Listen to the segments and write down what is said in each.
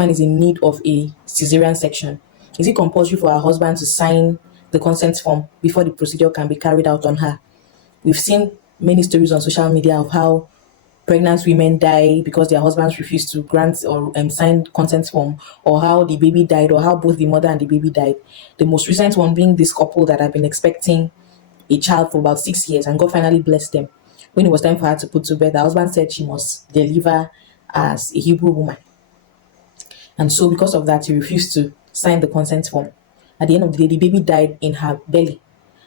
man is in need of a Caesarian section, is it compulsory for her husband to sign the consent form before the procedure can be carried out on her? We've seen many stories on social media of how pregnant women die because their husbands refuse to grant or sign consent form, or how the baby died, or how both the mother and the baby died. The most recent one being this couple that have been expecting a child for about 6 years, and God finally blessed them. When it was time for her to put to bed, the husband said she must deliver as a Hebrew woman. And so, because of that, he refused to sign the consent form. At the end of the day, the baby died in her belly,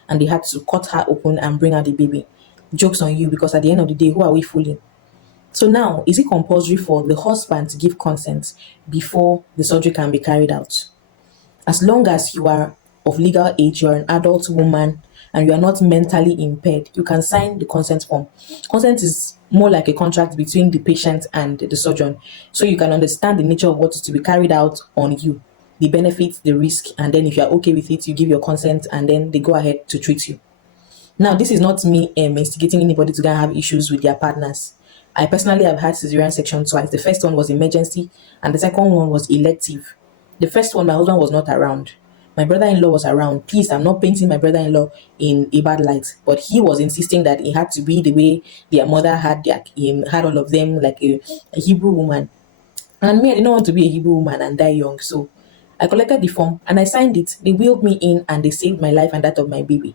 and they had to cut her open and bring out the baby. Joke's on you, because at the end of the day, who are we fooling? So now, is it compulsory for the husband to give consent before the surgery can be carried out? As long as you are of legal age, you are an adult woman, and you are not mentally impaired, you can sign the consent form. Consent is more like a contract between the patient and the surgeon, so you can understand the nature of what is to be carried out on you, the benefits, the risk, and then if you are okay with it, you give your consent, and then they go ahead to treat you. Now, this is not me instigating anybody to go and have issues with their partners. I personally have had Caesarian section twice. The first one was emergency, and the second one was elective. The first one, my husband was not around. My brother-in-law was around. Please, I'm not painting my brother-in-law in a bad light, but he was insisting that it had to be the way their mother had had all of them, like a Hebrew woman. And me, I didn't want to be a Hebrew woman and die young, so I collected the form and I signed it. They wheeled me in and they saved my life and that of my baby.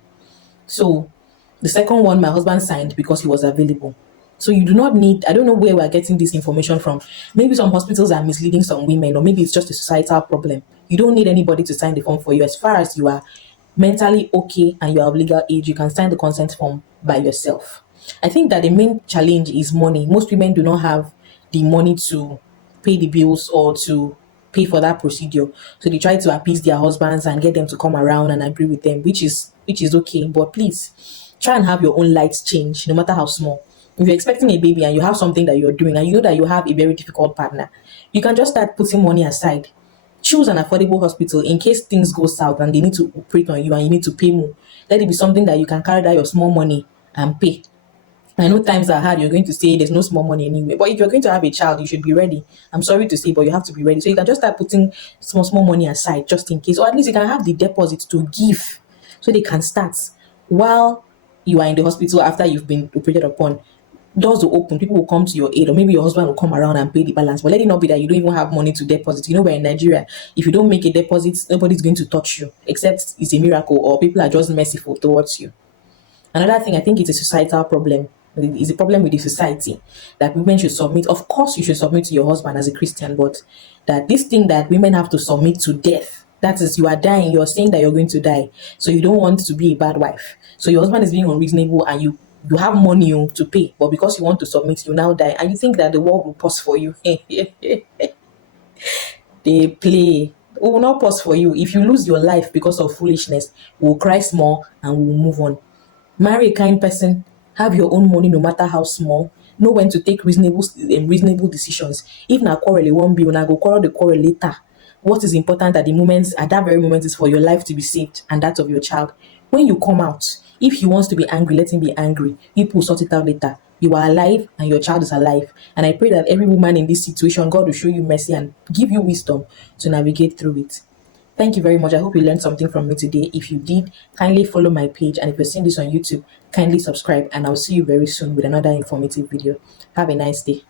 So the second one, my husband signed because he was available. So you do not need, I don't know where we're getting this information from. Maybe some hospitals are misleading some women, or maybe it's just a societal problem. You don't need anybody to sign the form for you. As far as you are mentally okay and you are of legal age, you can sign the consent form by yourself. I think that the main challenge is money. Most women do not have the money to pay the bills or to pay for that procedure. So they try to appease their husbands and get them to come around and agree with them, which is okay. But please try and have your own light change, no matter how small. If you're expecting a baby and you have something that you're doing and you know that you have a very difficult partner, you can just start putting money aside. Choose an affordable hospital in case things go south and they need to operate on you and you need to pay more. Let it be something that you can carry that your small money and pay. I know times are hard. You're going to say there's no small money anyway. But if you're going to have a child, you should be ready. I'm sorry to say, but you have to be ready. So you can just start putting small money aside just in case. Or at least you can have the deposit to give so they can start while you are in the hospital after you've been operated upon. Doors will open, people will come to your aid, or maybe your husband will come around and pay the balance. But let it not be that you don't even have money to deposit. You know, we're in Nigeria. If you don't make a deposit, nobody's going to touch you, except it's a miracle or people are just merciful towards you. Another thing, I think it's a societal problem. It's a problem with the society that women should submit. Of course, you should submit to your husband as a Christian, but that this thing that women have to submit to death, that is, you are dying, you're saying that you're going to die. So you don't want to be a bad wife. So your husband is being unreasonable and you have money to pay, but because you want to submit, you now die. And you think that the world will pause for you. They play. We will not pause for you. If you lose your life because of foolishness, we'll cry small and we'll move on. Marry a kind person, have your own money no matter how small, know when to take reasonable decisions. If na quarrel it won't be, when I go quarrel the quarrel later. What is important at that very moment is for your life to be saved and that of your child. When you come out, if he wants to be angry, let him be angry. People sort it out later. You are alive and your child is alive. And I pray that every woman in this situation, God will show you mercy and give you wisdom to navigate through it. Thank you very much. I hope you learned something from me today. If you did, kindly follow my page. And if you're seeing this on YouTube, kindly subscribe. And I'll see you very soon with another informative video. Have a nice day.